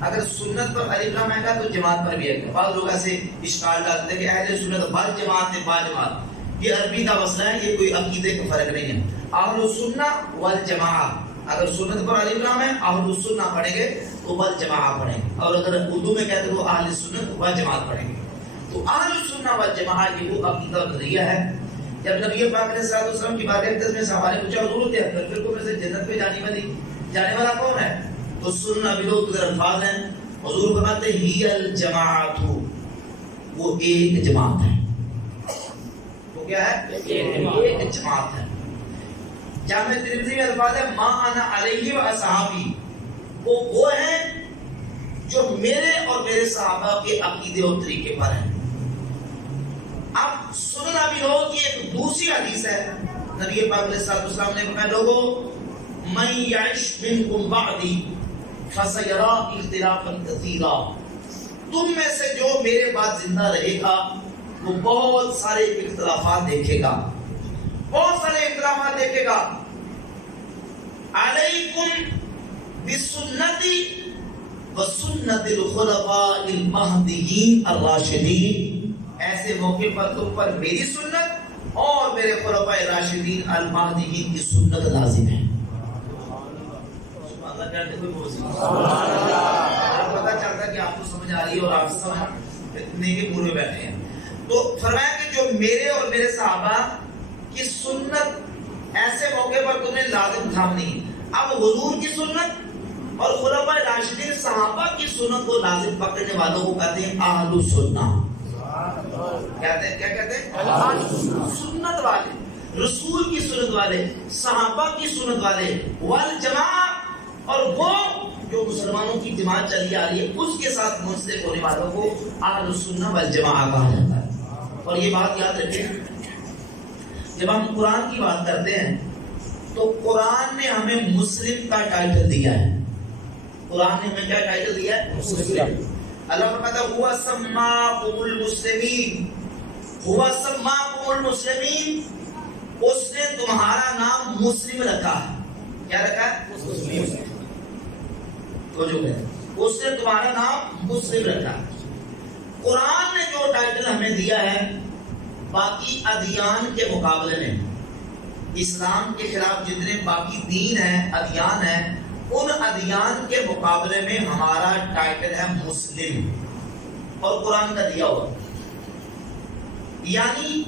اگر سنت پر الف لام آئے گا تو جماعت پر بھی آئے گا. بعض لوگ ایسے اشکال ڈالتے ہیں کہ اہل سنت با جماعت ہے، با جماعت. یہ عربی کا مسئلہ ہے، یہ کوئی عقیدے کا فرق نہیں ہے. اہل السنہ والجماعہ، اگر سنت پر الف لام ہے اہل السنہ پڑھیں گے تو والجماعہ پڑھیں گے، اور اگر اردو میں کہتے ہیں تو اہل سنت والجماعت پڑھیں گے. تو اہل السنہ والجماعہ یہ وہ عقیدہ اور نظریہ ہے. جب نبی پاک علیہ الصلوۃ والسلام کی بات کرتے ہیں صحابہ نے پوچھا حضور تہتر فرقوں میں سے جنت پہ جانے والا کون ہے؟ تو سننا بھی لوگ ادھر الفاظ ہیں. حضور فرماتے ہیں ہی الجماعت، وہ ایک جماعت ہے. وہ کیا ہے؟ ایک جماعت ہے. جامع ترمذی میں الفاظ ہے ما انا علیہ و اصحابی، وہ ہیں جو میرے اور میرے صحابہ کے عقیدے اور طریقے پر ہیں. اب سنن ابی داؤد کی ایک دوسری حدیث ہے، نبی پاک علیہ الصلوۃ والسلام نے فرمایا لوگوں من یعش منکم بعدی فسیری اختلافا کثیرا، تم میں سے جو میرے بعد زندہ رہے گا وہ بہت سارے اختلافات دیکھے گا، بہت سارے اختلافات دیکھے گا. علیکم بسنتی وسنت الخلفاء المہدیین الراشدین، ایسے موقع پر تم پر میری سنت اور میرے خلفاء راشدین المہدیین کی سنت لازم ہے. پتہ چلتا ہے کہ آپ کو سمجھ آ رہی ہے اور آپ سمجھنے کے پورے بیٹھے ہیں. تو فرمایا کہ جو میرے اور میرے صحابہ کی سنت ایسے موقع پر تمہیں لازم تھامنی. اب حضور کی سنت اور خلفاء راشدین صحابہ کی سنت کو لازم پکڑنے والوں کو کہتے ہیں اہل السنہ. کیا کہتے ہیں؟ سنت والے، رسول کی سنت والے، صحابہ کی سنت والے، والجماعہ، اور وہ جو مسلمانوں کی جماعت چلی آ رہی ہے اس کے ساتھ منسلک ہونے والوں کو اہل السنہ والجماعہ کہا جاتا ہے. اور یہ بات یاد رکھیں، جب ہم قرآن کی بات کرتے ہیں تو قرآن نے ہمیں مسلم کا ٹائٹل دیا ہے. قرآن نے ہمیں کیا ٹائٹل دیا ہے؟ مسلم. اللہ فرماتا ہے ہوا سماکم المسلمین، ہوا سماکم المسلمین، اس نے تمہارا نام مسلم رکھا ہے. کیا رکھا ہے؟ مسلم. تو جو ہے اس نے تمہارا نام مسلم رکھا ہے. قرآن نے جو ٹائٹل ہمیں دیا ہے باقی ادیان کے مقابلے میں، اسلام کے خلاف جتنے باقی دین ہیں، ادیان ہیں، ان ادیان کے مقابلے میں ہمارا ٹائٹل ہے مسلم، اور قرآن کا دیا ہوا. یعنی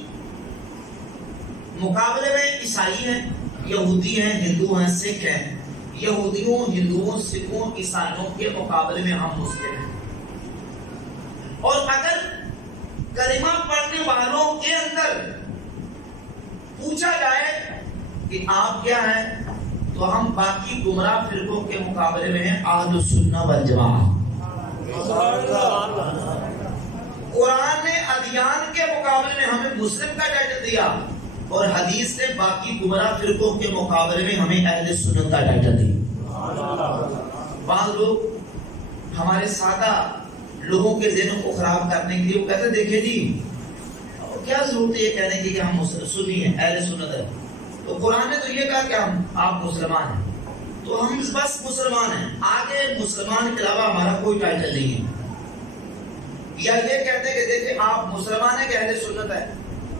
مقابلے میں عیسائی ہیں، یہودی ہیں، ہندو ہیں، سکھ ہیں. یہودیوں، ہندوؤں، سکھوں، عیسائیوں کے مقابلے میں ہم مسلم ہیں. اور اگر کلمہ پڑھنے والوں کے اندر پوچھا جائے کہ آپ کیا ہیں تو ہم باقی گمراہ فرقوں کے مقابلے میں ہیں اہل السنہ والجماعہ. قرآن نے ادیان کے مقابلے میں ہمیں مسلم کا ٹائٹل دیا، اور حدیث نے باقی گمراہ فرقوں کے مقابلے میں ہمیں اہل سنت کا ٹائٹل دیا. بعض لوگ ہمارے سادہ لوگوں کے ذہنوں کو خراب کرنے کے لیے وہ کہتے ہیں دیکھیں جی کیا ضرورت ہے یہ کہنے کی کہ ہم سنی ہیں، اہل سنت ہے. تو قرآن نے تو یہ کہا کہ آپ مسلمان ہیں، تو ہم بس مسلمان ہیں، آگے مسلمان کے علاوہ ہمارا کوئی ٹائٹل نہیں ہے. یا یہ کہتے ہیں کہ دیکھیں آپ مسلمان ہیں کہ اہل سنت ہے،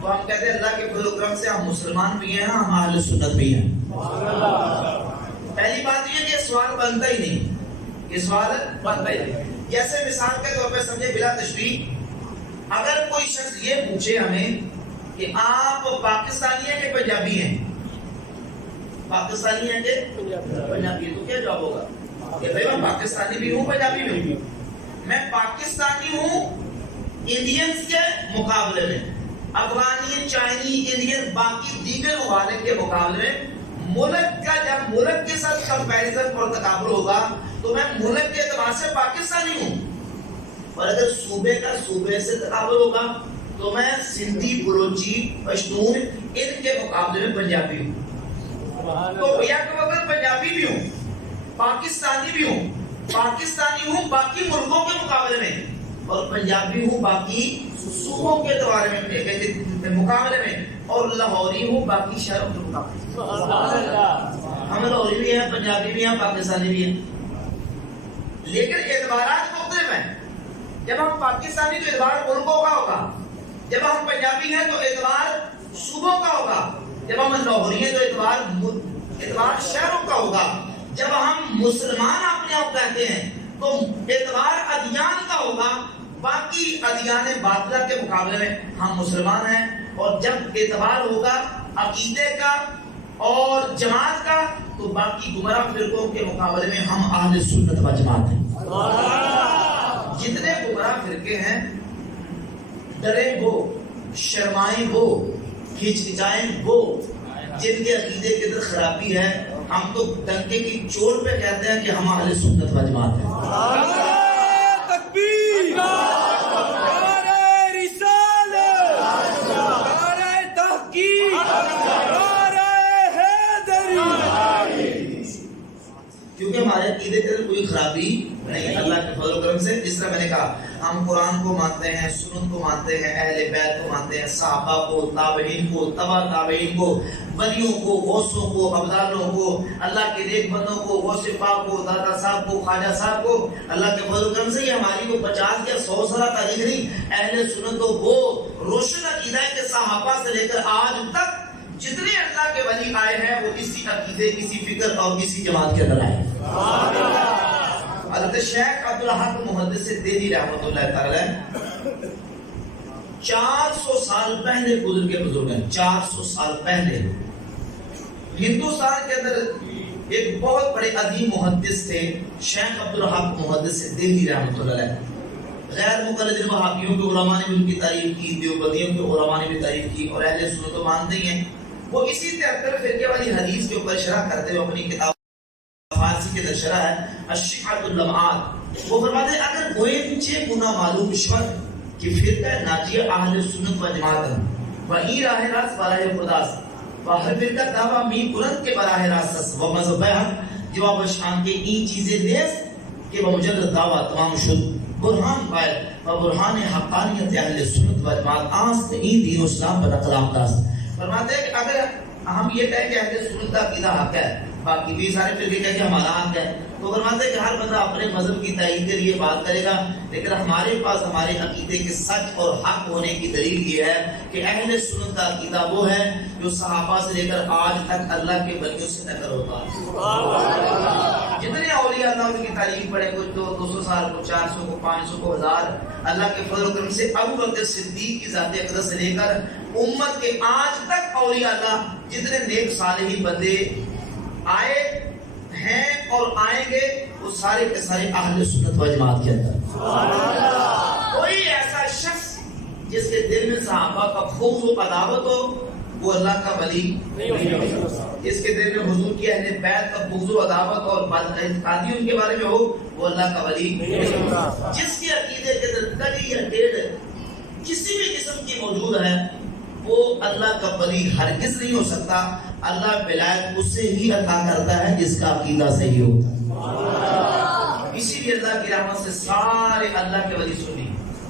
تو ہم کہتے ہیں اللہ کے فضل و کرم سے ہم مسلمان بھی ہیں، ہم اہل سنت بھی ہیں. پہلی بات یہ کہ سوال بنتا ہی نہیں، یہ سوال بنتا ہی نہیں. جیسے مثال کے طور پہ سمجھے بلا تشبیہ، اگر کوئی شخص یہ پوچھے ہمیں کہ آپ پاکستانی ہیں کہ پنجابی ہیں، پاکستانی ہیں کہ پنجابی، تو کیا جواب ہوگا کہ بھائی میں پاکستانی بھی ہوں، پنجابی بھی ہوں. میں پاکستانی ہوں انڈینز کے مقابلے میں، افغانی، چائنی، انڈین، باقی دیگر ممالک کے مقابلے میں. ملک کا جب ملک کے ساتھ کمپیریزن اور تقابل ہوگا تو میں ملک کے اعتبار سے پاکستانی ہوں، اور اگر صوبے کا صوبے سے تقابل ہوگا تو میں سندھی، بلوچی، پشتون ان کے مقابلے میں پنجابی ہوں. تو یا کہ اگر پنجابی بھی ہوں، پاکستانی بھی ہوں، پاکستانی ہوں باقی ملکوں کے مقابلے میں، اور پنجابی ہوں باقی صوبوں کے مقابلے میں، اور لاہوری ہوں باقی شہروں کے مقابلے میں. ہم لاہوری بھی ہیں، پنجابی بھی ہیں، پاکستانی بھی ہیں. لیکن اعتبارات مختلف ہیں. جب ہم پاکستانی تو اعتبار ملکوں کا ہوگا, جب ہم پنجابی ہیں تو اعتبار صوبوں کا ہوگا, جب ہم لاہوری ہیں تو اعتبار شہروں کا ہوگا, جب ہم مسلمان اپنے آپ کہتے ہیں تو اعتبار ادیان کا ہوگا. باقی ادیان باطلہ کے مقابلے میں ہم مسلمان ہیں. اور جب اعتبار ہوگا عقیدے کا اور جماعت کا تو باقی گمراہ فرقوں کے مقابلے میں ہم اہل سنت و جماعت ہیں. جتنے گمراہ فرقے ہیں ڈریں وہ, شرمائیں وہ, ہچکچائیں وہ, جن کے عقیدے کے اندر خرابی ہے, ہم تو ڈنکے کی چوٹ پہ کہتے ہیں کہ ہم اہل سنت و جماعت ہیں. تکبیر, نعرہ رسالت, نعرہ تحقیق, نعرہ حیدری. کیونکہ ہمارے عقیدے کے اندر کوئی خرابی نہیں, اللہ کے فضل و کرم سے. جس طرح میں نے کہا ہم قرآن کو مانتے ہیں, سنت کو مانتے ہیں, اہل بیت کو مانتے ہیں, صحابہ کو, تابعین کو, تبع تابعین کو, ولیوں کو, غوثوں کو, ابدالوں کو, اللہ کے نیک بندوں کو, غوث پاک کو, دادا صاحب کو, خواجہ صاحب کو. اللہ کے فضل و کرم سے یہ ہماری کو 50 یا 100 سالہ تاریخ نہیں. اہل سنت تو وہ روشن عقیدہ ہے کہ صحابہ سے لے کر آج تک جتنے اللہ کے ولی آئے ہیں وہ کسی عقیدے, کسی فکر اور کسی جماعت کے اندر آئے. حضرت شیخ عبدالحق محدث دہلی رحمۃ اللہ تعالی 400 سال پہلے گزر کے بزرگ ہیں. 400 سال پہلے ہندوستان کے اندر ایک بہت بڑے عظیم محدث تھے شیخ عبدالحق محدث دہلی رحمۃ اللہ علیہ. غیر مقلد وہابیوں کے علماء نے بھی ان کی تعریف کی, دیوبندیوں کے علماء نے بھی تعریف کی, اور اہل سنت تو مانتے ہی ہیں. وہ اسی 73 فرقے والی حدیث کے اوپر شرح کرتے ہوئے اپنی کتاب فارسی کے اندر شرح ہے الشفعۃ اللمعات, وہ فرماتے ہیں اگر گوئنچے گنا معلوم شد کہ فرقہ ناجیہ اہل سنت و جماعت ہے, وہی راہ راست براہ خداست, باہر فرقہ دعویٰ می بلند کے براہ راست, وہ مذہب ہے جواب شان کے این چیزیں نیست کہ وہ مجرد دعویٰ تمام شد, برہان قائد و برہان حقانیت اہل سنت و جماعت آنست این دین و اسلام پر اقلام داست. فرماتے ہیں کہ اگر ہم یہ کہیں کہ اہل سنت کا عقیدہ حق ہے, باقی بھی سارے فرقے کہیں کہ ہمارا حق ہے, تو فرماتے ہیں کہ ہر بندہ اپنے مذہب کی تائید کے لیے بات کرے گا, لیکن ہمارے پاس ہمارے عقیدے کے سچ اور حق ہونے کی دلیل یہ ہے کہ اہل سنت کا عقیدہ وہ ہے جو صحابہ سے لے کر آج تک اللہ کے ولیوں سے نقل ہوتا ہے. جتنے اولیاء اللہ ان کی تعریف پڑھے, کچھ 200 سال, کو 400, کو 500, کو 1000, اللہ کے فضل و کرم سے ابو بکر صدیق کی ذات اقدس سے لے کر امت کے آج تک اولیاء اللہ جتنے نیک صالحین بندے آئے ہیں اور آئیں گے وہ سارے کے سارے اہل سنت و جماعت کے اندر. کوئی ایسا شخص جس کے دل میں صحابہ کا خوف و عداوت ہو وہ اللہ کا ولی نہیں ہو. جس کے دل میں حضور کی اہل بیت کا بغض و عداوت اور بدعقیدگی ان کے بارے میں ہو وہ اللہ کا ولی نہیں ہو. جس کے عقیدے کے اندر تلی یا ٹیڑھ کسی بھی قسم کی موجود ہے وہ اللہ کا ولی ہرگز نہیں ہو سکتا. اللہ ولایت اسے ہی عطا کرتا ہے جس کا عقیدہ صحیح ہوتا ہے. اسی لیے اللہ کی رحمت سے سارے اللہ کے ولی سنی,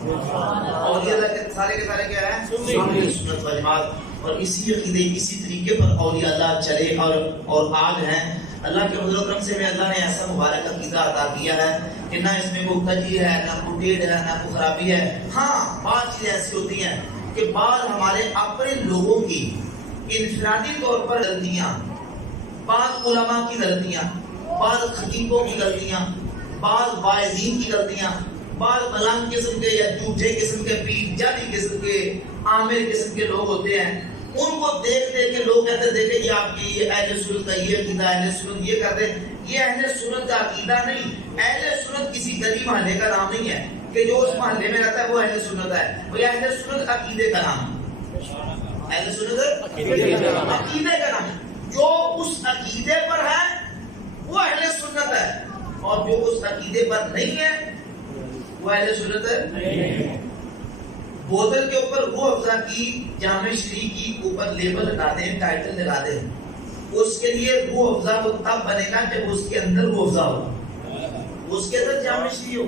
اور یہ اللہ کے سارے کیا ہے سنت و جماعت, اور اسی عقیدے اسی طریقے پر اولیاء اللہ چلے اور آج ہیں. اللہ کے فضل و کرم سے اللہ نے ایسا مبارک عقیدہ عطا کیا ہے کہ نہ اس میں کوئی کجی ہے, نہ کوئی ٹیڑھ ہے, نہ کوئی خرابی ہے. ہاں بعض چیزیں ایسی ہوتی ہیں کہ بعض ہمارے اپنے لوگوں کی انفرادی طور پر غلطیاں, بعض علماء کی غلطیاں, بعض خطیبوں کی غلطیاں, بعض واعظین کی غلطیاں, بعض ملنگ قسم کے یا جھوٹے قسم کے پیر جعلی قسم کے عامر قسم کے لوگ ہوتے ہیں. ان کو دیکھ کے لوگ کہتے ہیں دیکھیں یہ آپ کی یہ اہل سنت کا یہ عقیدہ, اہل سنت یہ کہتے ہیں. یہ اہل سنت کا عقیدہ نہیں. اہل سنت کسی گلی محلے کا نام نہیں ہے کہ جو اس محلے میں رہتا ہے وہ اہل سنت ہے. وہ اہل سنت عقیدے کا نام ہے. اہل سنت عقیدے کا نام ہے. جو اس عقیدے پر ہے وہ اہل سنت ہے, اور جو اس عقیدے پر نہیں ہے وہ اہل سنت ہے. بوتل کے اوپر روح افزا کی جامع شریف کی اوپر لیبل لگا دیں, ٹائٹل لگا دیں, اس کے لیے روح افزا وہ تب بنے گا جب اس کے اندر روح افزا ہو, اس کے اندر جامع شریف ہو.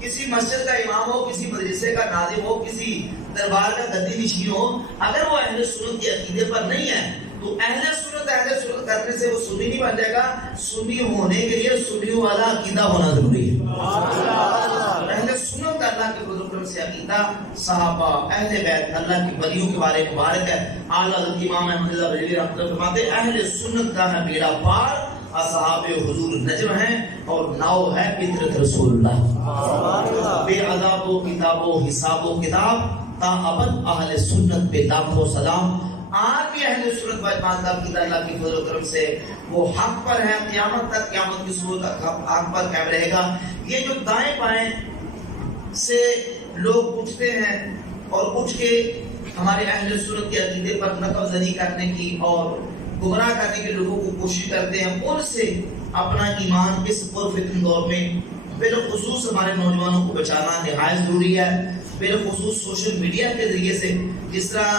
کسی مسجد کا امام ہو, کسی مدرسے کا ناظم ہو, کسی دربار کا گدی نشین ہو, اگر وہ اہل سنت کے عقیدے پر نہیں ہے تو اہل سنت کرنے سے وہ سنی نہیں بن جائے گا. سنی ہونے کے لیے سنی والا عقیدہ ہونا ضروری ہے. اہل سنت کا اللہ کے بزرگوں سے عقیدہ, صحابہ, اہل بیت, اللہ کے ولیوں کے بارے میں مبارک ہے. اعلیٰ حضرت امام احمد رضا بریلوی رحمۃ اللہ فرماتے ہیں اہل سنت کا ہے بیڑا پار, اصحاب حضور نجم ہیں اور ناؤ ہے فطرت رسول اللہ. بے عذاب و کتاب و حساب و کتاب تا ابد اہل سنت پہ لاکھوں سلام. آج بھی اہل سنت والجماعت کا عقیدہ اللہ کی فضل و کرم سے وہ حق پر ہے, قیامت تک, قیامت کی صبح تک حق پر قائم رہے گا. یہ جو دائیں بائیں سے لوگ اٹھتے ہیں اور اٹھ کے ہمارے اہل سنت کے عقیدے پر نقب زنی کرنے کی اور گمراہ کرنے کے لوگوں کو کوشش کرتے ہیں, ان سے اپنا ایمان اس پرفتن دور میں بالخصوص ہمارے نوجوانوں کو بچانا نہایت ضروری ہے. بالخصوص سوشل میڈیا کے ذریعے سے جس طرح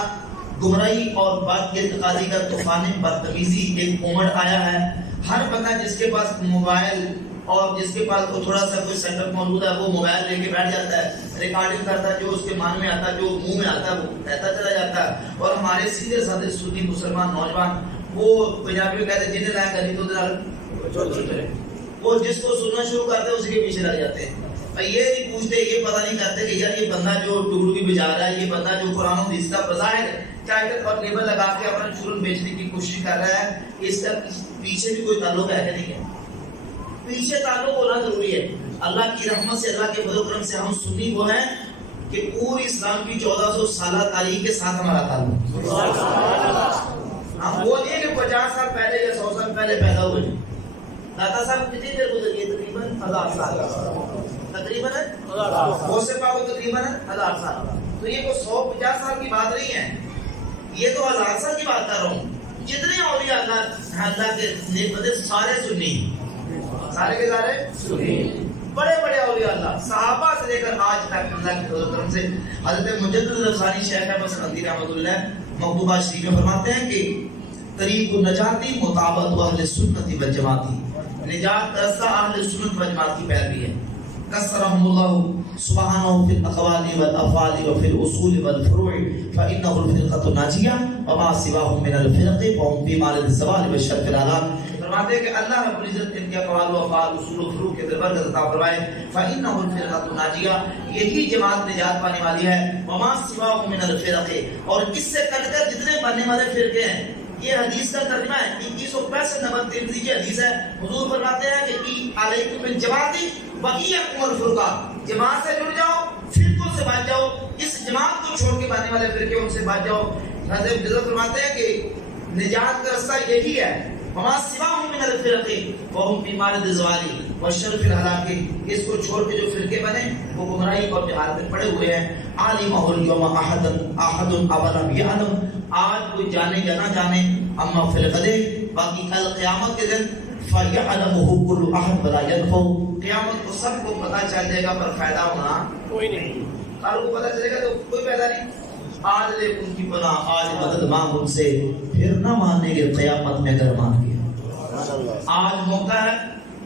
گمراہی اور بد اعتقادی کا طوفان بدتمیزی ایک مومنٹ آیا ہے. ہر بندہ جس کے پاس موبائل اور جس کے پاس تھوڑا سا کوئی سیٹ اپ موجود ہے وہ موبائل لے کے بیٹھ جاتا ہے, ریکارڈنگ کرتا ہے, جو اس کے مان میں آتا ہے, جو منہ میں آتا ہے وہ کہتا چلا جاتا ہے. اور ہمارے سیدھے سادے سنی مسلمان نوجوان وہ پنجابی کہتے ہیں جنہیں لائق کری تو وہ جس کو سننا شروع کرتے ہیں اسی کے پیچھے لگ جاتے ہیں. یہ نہیں پوچھتے, یہ پتہ نہیں کرتے کہ یار یہ بندہ جو ٹکڑی بجا رہا ہے, یہ بندہ جو قرآن و حدیث کا بظاہر ٹائٹل اور لیبل لگا کے اپنا جرم بیچنے کی کوشش کر رہا ہے, اس کا پیچھے بھی کوئی تعلق ہے کہ نہیں ہے؟ پیچھے تعلق ہونا ضروری ہے. اللہ کی رحمت سے, اللہ کے فضل و کرم سے ہم سنی وہ ہیں کہ پوری اسلام کی 1400 سالہ تاریخ کے ساتھ ہمارا تعلق. ہم وہ نہیں کہ 50 سال پہلے یا 100 سال پہلے پیدا ہوئے. داتا صاحب کتنی دیر گزری ہے؟ تقریباً 1000 سال. تقریباً غوث پاک کو تقریباً 1000 سال. تو یہ کوئی 150 سال کی بات نہیں ہے, یہ تو 1000 سال کی بات کر رہا ہوں. جتنے اولیاء اللہ کے نیک بندے سارے سنی, سارے کے سارے سنی, بڑے بڑے اولیاء اللہ صحابہ سے لے کر آج تک اللہ کی فضل و کرم سے. حضرت مجدد افسانی شیخ احمد سندی رحمۃ اللہ مکتوبہ شریف میں فرماتے ہیں کہ طریق النجاتی مطابقت اہل سنت والجماعت, نجات کا راستہ اہل سنت والجماعت کی پیروی ہے. کسرهم الله سبحانه في الاقوال والافعال وفي الاصول والفروع فانه الفرقه الناجيه وما سواهم من الفرق فهم في مال الزوال والشرك الالام. فرماتے ہیں کہ اللہ رب العزت ان کے اقوال و افعال, اصول و فروع کے دربار کا عطا فرمائے. فانه الفرقه الناجيه, یہی جماعت نجات پانے والی ہے. وما سواهم من الفرق, اور اس سے کٹ کر جتنے بننے والے فرقے ہیں. یہ حدیث کا ترجمہ ہے. 2165 نمبر ترمذی کی حدیث ہے. حضور فرماتے ہیں کہ علیکم بالجماعت وَإِيَّاكُمُ الْفُرْقَةَ, جماعت سے جڑ جاؤ, فرقوں سے بچ جاؤ. اس جماعت کو چھوڑ کے بننے والے فرقے ان سے بچ جاؤ. حضرت بزرگ فرماتے ہیں کہ نجات کا راستہ یہی ہے. وَمَا سِوَاهُم مِّنَ الْفِرْقِ وَهُمْ فِي مَارِدِ الزَّوَالِ وَالشَّرِّ الْهَلَاكِ. اس کو چھوڑ کے جو فرقے بنے وہ گمراہی اور جہالت میں پڑے ہوئے ہیں. عَلِمَهُ الْيَوْمَ أَحَدٌ أَوَلَمْ يَعْلَمْ, آج کوئی جانے یا نہ جانے, اما فی الغد, باقی کل قیامت کے دن فَيَعْلَمُهُ كُلُّ أَحَدٍ وَلَا يَنْفَعُ, قیامت کو سب کو پتہ چل جائے گا پر فائدہ ہونا کوئی نہیں. ہر کو پتہ چلے گا تو کوئی فائدہ نہیں. آج لے ان کی پناہ, آج مدد مانگ ان سے, پھر نہ مانیں گے قیامت میں اگر مان گے. آج موقع ہے,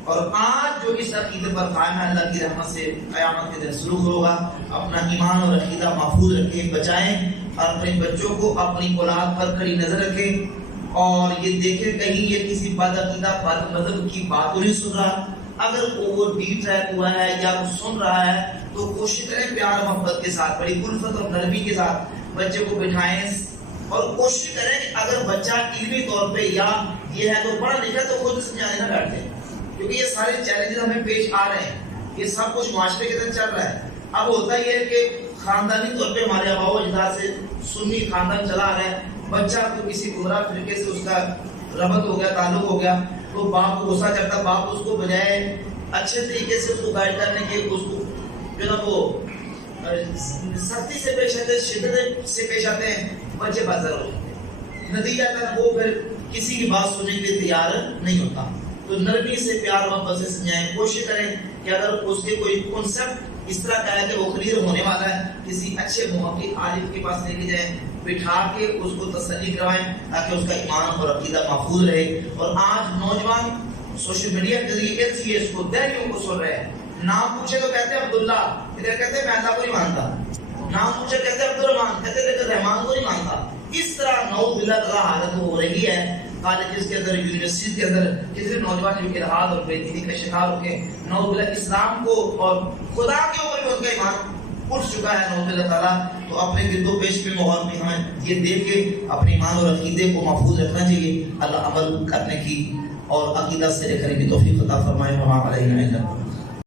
اور آج جو اس عقیدے پر قائم ہے اللہ کی رحمت سے قیامت کے دن سلوک ہوگا. اپنا ایمان اور عقیدہ محفوظ رکھیں, بچائیں, اور اپنے بچوں کو اپنی اولاد پر کڑی نظر رکھیں, اور یہ دیکھیں کہیں یہ کسی بد عقیدہ بد مذہب کی بات تو نہیں سن رہا. اگر وہ ڈی ٹریک ہوا ہے یا وہ سن رہا ہے تو کوشش کریں پیار محبت کے ساتھ, بڑی الفت اور نرمی کے ساتھ بچے کو بٹھائیں, اور کوشش کریں کہ اگر بچہ علمی طور پہ یا یہ ہے تو پڑھا لکھا تو خود سمجھانے نہ بیٹھے, کیونکہ یہ سارے چیلنجز ہمیں پیش آ رہے ہیں. یہ سب کچھ معاشرے کے اندر چل رہا ہے. اب ہوتا یہ ہے کہ خاندانی طور پہ ہمارے آباء و اجداد سے سنی خاندان چلا آ رہا ہے. بچہ کو کسی گمراہ فرقے سے اس کا ربط ہو گیا, تعلق ہو گیا, تو باپ کو غصہ چڑھتا. باپ اس کو بجائے اچھے طریقے سے اس کو گائیڈ کرنے کے, اس کو جو نا وہ سختی سے پیش آتے, شدت سے پیش آتے ہیں, بچے بازار ہو جاتے ہیں. نتیجہ تک وہ پھر کسی کی بات سننے کے لیے تیار نہیں ہوتا. تو نرمی سے پیار محبت سے سمجھائیں. کوشش کریں کہ اگر اس کے کوئی کنسپٹ اس طرح کا ہے کہ وہ کلیئر ہونے والا ہے, کسی اچھے محقق عالم کے پاس لے کے جائیں, بٹھا کے اس کو تسلی کروائیں تاکہ اس کا ایمان اور عقیدہ محفوظ رہے. اور آج نوجوان سوشل میڈیا کے ذریعے ایسی ہے, اس کو دہلیوں کو سن رہے ہیں. نام پوچھے تو کہتے ہیں عبداللہ, ادھر کہتے ہیں میں اللہ کو نہیں مانتا. نام پوچھے کہتے ہیں عبدالرحمان, کہتے ہیں رحمان کو نہیں مانتا. اس طرح نعوذ باللہ تعالیٰ حالت ہو رہی ہے کالجز کے اندر، یونیورسٹی کے اندر، کتنے نوجوان جو کہ الحاد اور بے دینی کا شکار ہو کے نعوذ باللہ اسلام کو اور خدا کے اوپر بھی ان کا ایمان اٹھ چکا ہے نعوذ باللہ تعالیٰ. تو اپنے گرد و پیش میں ماحول میں ہمیں یہ دیکھ کے اپنے ایمان اور عقیدے کو محفوظ رکھنا چاہیے. اللہ عمل کرنے کی اور عقیدہ سے رکھنے کی توفیق عطا فرمائے. وما علینا الا